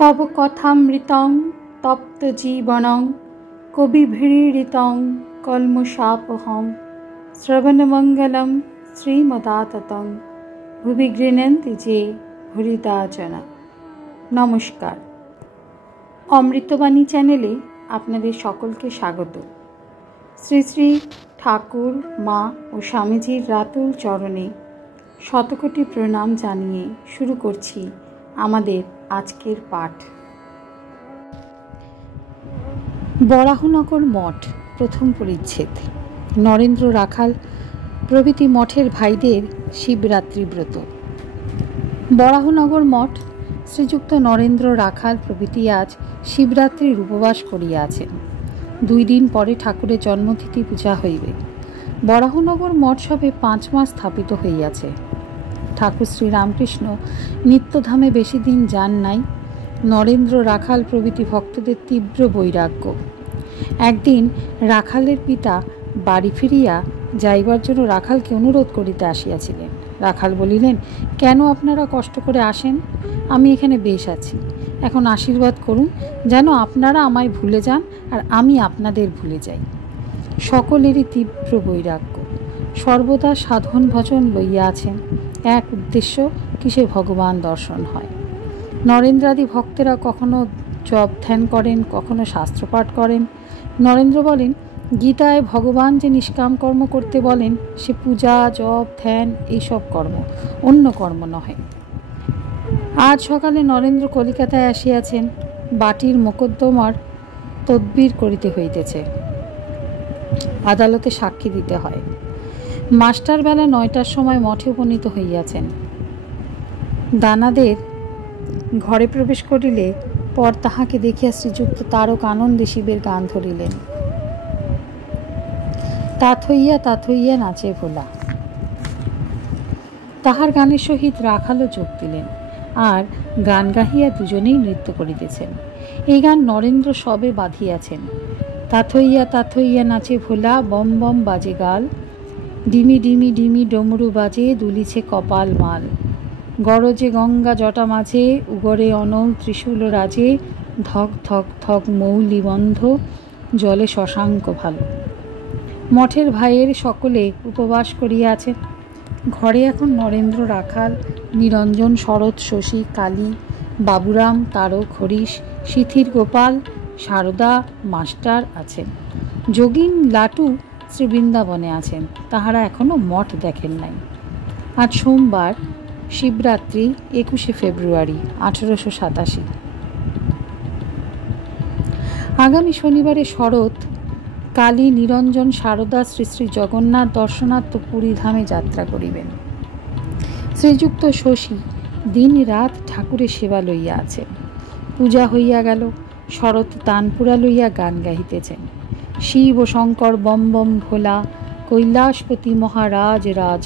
तव कथामृतं तप्तजीवनं कविभिरीडितं कल्मषापहं श्रवणमङ्गलं श्रीमदाततं भुवि गृह्णन्ति जे भूरिदा जना। नमस्कार, अमृतबाणी चैनेले आपनादेर सकलके स्वागत। श्री श्री ठाकुर मा और स्वामीजीर रातुल चरणे शतकोटी प्रणाम जानिए शुरू करछि आमादेर आजकेर पाठ। बराहनगर मठ प्रथम परिच्छेद। नरेंद्र राखाल प्रभृति मठेर भाईदेर शिवरात्रि व्रत। बराहनगर मठ श्रीयुक्त नरेंद्र राखाल प्रभृति आज शिवरात्रिर उपवास करिया आछेन। 2 दिन परे ठाकुरेर जन्मतिथि पूजा हইবে। बराहनगर मठ सবে 5 मास स्थापित हইয়াছে। ठाकुर श्री रामकृष्ण नित्यधामे बेशी दिन जान नाई। नरेंद्र राखाल प्रभृति भक्तদের तीव्र बैराग्य। एकदिन राखालेर पिता बाड़ी फिरिया जाइबार जन्य राखालके अनुरोध करिते आसियाছিলেন। राखाल बलिलेन, केन आपनारा कष्ट करे आसेन? आमी एखाने बेश आछि। এখন आशीर्वाद করুন যেন আপনারা আমায় ভুলে যান আর আমি আপনাদের ভুলে যাই। সকলেরই তীব্র বৈরাগ্য। সর্বদা সাধন ভজন লইয়া আছেন। এক উদ্দেশ্য, কিসে ভগবান দর্শন হয়। নরেন্দ্রাদি ভক্তেরা কখনো জপ ধ্যান করেন, কখনো শাস্ত্রপাঠ করেন। নরেন্দ্র বলেন, গীতায় ভগবান যে নিষ্কাম কর্ম করতে বলেন সে পূজা জপ ধ্যান এইসব কর্ম, অন্য কর্ম নহে। আজ সকালে নরেন্দ্র কলিকাতায় আসিয়াছেন। বাটির মোকদ্দমার তদবির করিতে হইতেছে। আদালতে সাক্ষী দিতে হয়। মাস্টার বেলা 9টার সময় মঠে উপনীত হইয়াছেন। দানাদের ঘরে প্রবেশ করিলে পর তাহাকে দেখিয়া শ্রীযুক্ত তারক আনন্দে শিবের গান ধরিলেন। তাত হইয়া নাচে ভোলা। তাহার গানের সহিত রাখালও যোগ দিলেন আর গান গাহিয়া দুজনেই নৃত্য করিতেছেন। এই গান নরেন্দ্র সবে বাঁধিয়াছেন। তাত হইয়া নাচে ভোলা, বম বম বাজে গাল, ডিমি ডিমি ডিমি ডমরু বাজে, দুলিছে কপাল মাল, গরজে গঙ্গা জটা মাঝে, উগরে অনল ত্রিশূল রাজে, ধক ধক ধক মৌলি বন্ধ, জলে শশাঙ্ক ভালো। মঠের ভাইয়ের সকলে উপবাস করিয়া আছেন। ঘরে এখন নরেন্দ্র রাখাল, নিরঞ্জন, শরৎ, শশী, কালী, বাবুরাম, তারক, হরিশ, শিথির, গোপাল, সারদা, মাস্টার আছেন। যোগিন, লাটু শ্রী বৃন্দাবনে আছেন। তাহারা এখনো মঠ দেখেন নাই। আজ সোমবার, শিবরাত্রি 21শে ফেব্রুয়ারি 1887। আগামী শনিবারে শরৎ, কালী, নিরঞ্জন, সারদা শ্রী শ্রী জগন্নাথ দর্শনার্থ পুরী ধামে যাত্রা করিবেন। শ্রীযুক্ত শশী দিন রাত ঠাকুরের সেবা লইয়া আছেন। পূজা হইয়া গেল। শরৎ তানপুরা লইয়া গান গাহিতেছেন। শিব ও শঙ্কর বম বম ভোলা, কৈলাসপতি মহারাজ রাজ,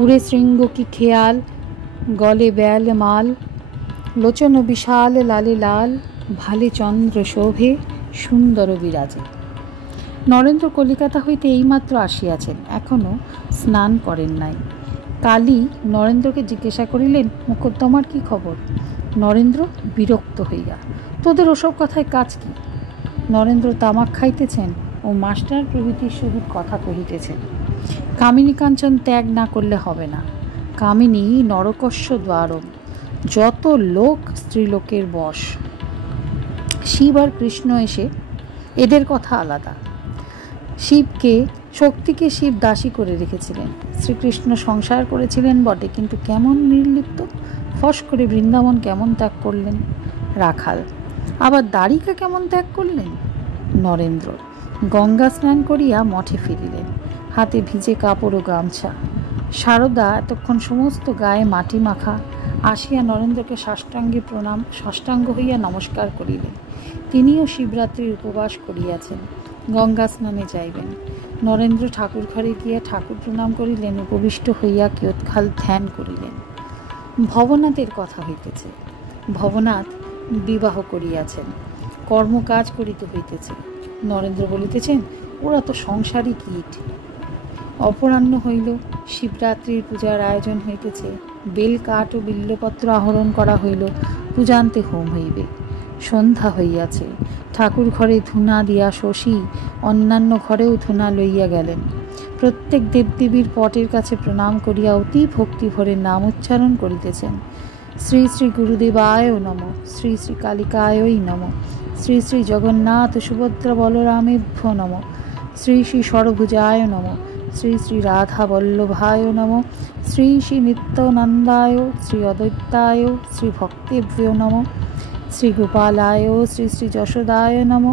উড়ে শৃঙ্গ কি খেয়াল, গলে বেল মাল, লোচন বিশাল লালে লাল, ভালে চন্দ্র শোভে, সুন্দর বিরাজে। নরেন্দ্র কলিকাতা হইতে এইমাত্র আসিয়াছেন, এখনো স্নান করেন নাই। কালী নরেন্দ্রকে জিজ্ঞাসা করিলেন, মোকদ্দমার কি খবর? নরেন্দ্র বিরক্ত হইয়া, তোদের ওসব কথায় কাজ কি? নরেন্দ্র তামাক খাইতেছেন ও মাস্টার প্রভৃতির সহিত কথা কহিতেছেন। কামিনী কাঞ্চন ত্যাগ না করলে হবে না। কামিনী নরকস্য দ্বারম, যত লোক স্ত্রীলোকের বশ। শিব আর কৃষ্ণ এসে এদের কথা আলাদা। শক্তিকে শিব দাসী করে রেখেছিলেন। শ্রীকৃষ্ণ সংসার করেছিলেন বটে, কিন্তু কেমন নির্লিপ্ত। ফস করে বৃন্দাবন কেমন ত্যাগ করলেন রাখাল। আবার দ্বারিকা কেমন ত্যাগ করলেন নরেন্দ্র। গঙ্গা স্নান করিয়া মঠে ফিরিলেন, হাতে ভিজে কাপড় ও গামছা। সারদা এতক্ষণ সমস্ত গায়ে মাটি মাখা। আসিয়া নরেন্দ্রকে সাষ্টাঙ্গ হইয়া নমস্কার করিলেন। তিনিও শিবরাত্রির উপবাস করিয়াছেন, গঙ্গা স্নানে যাইবেন। নরেন্দ্র ঠাকুর ঘরে গিয়া ঠাকুর প্রণাম করিলেন, উপবিষ্ট হইয়া কিয়ৎকাল ধ্যান করিলেন। ভবনাথের কথা হইতেছে। ভবনাথ বিবাহ করিয়াছেন, কর্মকাজ করিতে হইতেছে। নরেন্দ্র বলিতেছেন, ওরা তো সংসারী কীট। অপরাহ্ন হইল, শিবরাত্রির পূজার আয়োজন হইতেছে। বেল কাঠ ও বিল্লপত্র আহরণ করা হইল। পূজান্তে হোম হইবে। সন্ধ্যা হইয়াছে। ঠাকুর ঘরে ধূনা দিয়া শশী অন্যান্য ঘরেও ধূনা লইয়া গেলেন। প্রত্যেক দেবদেবীর পটের কাছে প্রণাম করিয়া অতি ভক্তি ভরে নাম উচ্চারণ করিতেছেন। শ্রী শ্রী গুরুদেবায় নম, শ্রী শ্রী কালিকায়ই নম, শ্রী শ্রী জগন্নাথ সুভদ্রা বলরামেভ্য নম, শ্রী শ্রী ষড়ভুজায় নম, শ্রী শ্রী রাধা বল্লভায় নম, শ্রী শ্রী নিত্যানন্দায়, শ্রী অদ্বৈতায়, শ্রী ভক্তেভ্য নম, শ্রী গোপালায়, শ্রী শ্রী যশোদায় নম,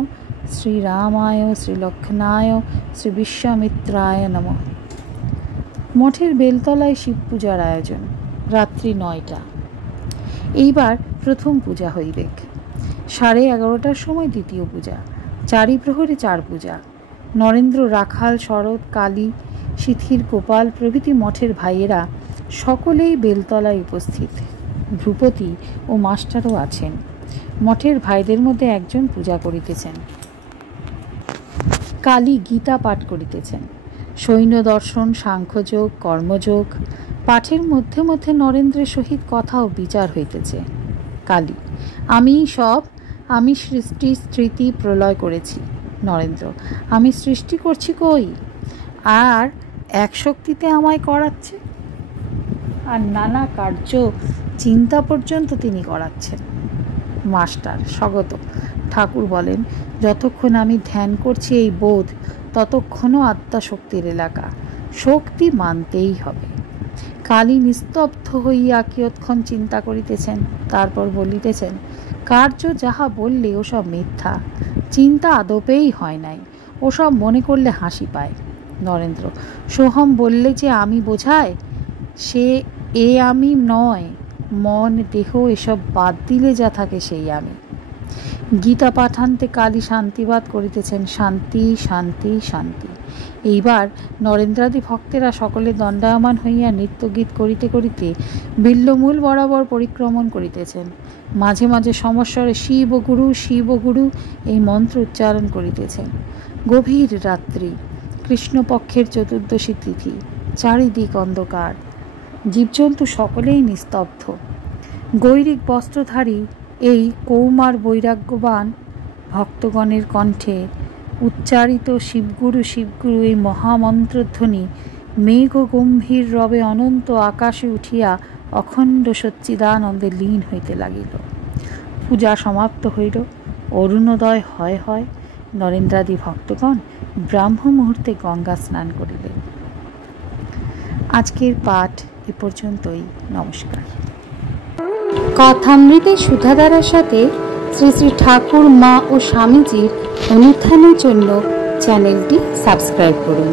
শ্রী রামায়, শ্রী লক্ষ্মণায়, শ্রী বিশ্বামিত্রায় নম। মঠের বেলতলায় শিব পূজার আয়োজন। রাত্রি 9টা। এইবার প্রথম পূজা হইবেক। 11:30টার সময় দ্বিতীয় পূজা। 4 প্রহরে 4 পূজা। নরেন্দ্র, রাখাল, শরৎ, কালী, শিথির, গোপাল প্রভৃতি মঠের ভাইয়েরা সকলেই বেলতলায় উপস্থিত। ভূপতি ও মাস্টারও আছেন। মঠের ভাইদের মধ্যে একজন পূজা করিতেছেন। কালী গীতা পাঠ করিতেছেন। সৈন্য দর্শন, সাংখ্যযোগ, কর্মযোগ পাঠের মধ্যে মধ্যে নরেন্দ্রের সহিত কথা ও বিচার হইতেছে। কালী: আমি সৃষ্টি স্থিতি প্রলয় করেছি। নরেন্দ্র: আমি সৃষ্টি করছি কই? আর এক শক্তিতে আমায় করাচ্ছে, আর নানা কার্য চিন্তা পর্যন্ত তিনি করাচ্ছেন। মাস্টার স্বগত: ঠাকুর বলেন, যতক্ষণ আমি ধ্যান করছি এই বোধ, ততক্ষণও আত্মা শক্তির এলাকা, শক্তি মানতেই হবে। কালী নিস্তব্ধ হইয়া কিয়ৎক্ষণ চিন্তা করিতেছেন, তারপর বলিতেছেন, কার্য যাহা বললে ওসব মিথ্যা, চিন্তা আদপেই হয় নাই, ওসব মনে করলে হাসি পায়। নরেন্দ্র: সোহম বললে যে আমি বোঝায়, সে এ আমি নয়, মন দেহ এসব বাদ দিলে যা থাকে সেই আমি। গীতা পাঠান্তে কালী শান্তিবাদ করিতেছেন, শান্তি শান্তি শান্তি। এইবার নরেন্দ্রাদি ভক্তেরা সকলে দণ্ডায়মান হইয়া নৃত্যগীত করিতে করিতে বিল্লমূল বরাবর পরিক্রমণ করিতেছেন। মাঝে মাঝে সমস্বরে শিব গুরু শিব গুরু এই মন্ত্র উচ্চারণ করিতেছেন। গভীর রাত্রি, কৃষ্ণপক্ষের চতুর্দশী তিথি, চারিদিক অন্ধকার, জীবজন্তু সকলেই নিস্তব্ধ। গৈরিক বস্ত্রধারী এই কৌমার বৈরাগ্যবান ভক্তগণের কণ্ঠে উচ্চারিত শিবগুরু শিবগুরু এই মহামন্ত্রধ্বনি মেঘ গম্ভীর রবে অনন্ত আকাশে উঠিয়া অখণ্ড সচ্চিদানন্দে লীন হইতে লাগিল। পূজা সমাপ্ত হইল। অরুণোদয় হয় হয় নরেন্দ্রাদি ভক্তগণ ব্রাহ্ম মুহূর্তে গঙ্গা স্নান করিলেন। আজকের পাঠ এ পর্যন্তই। নমস্কার। কথামৃতের সুধাধারার সাথে শ্রী শ্রী ঠাকুর, মা ও স্বামীজির অনুধ্যানের জন্য চ্যানেলটি সাবস্ক্রাইব করুন।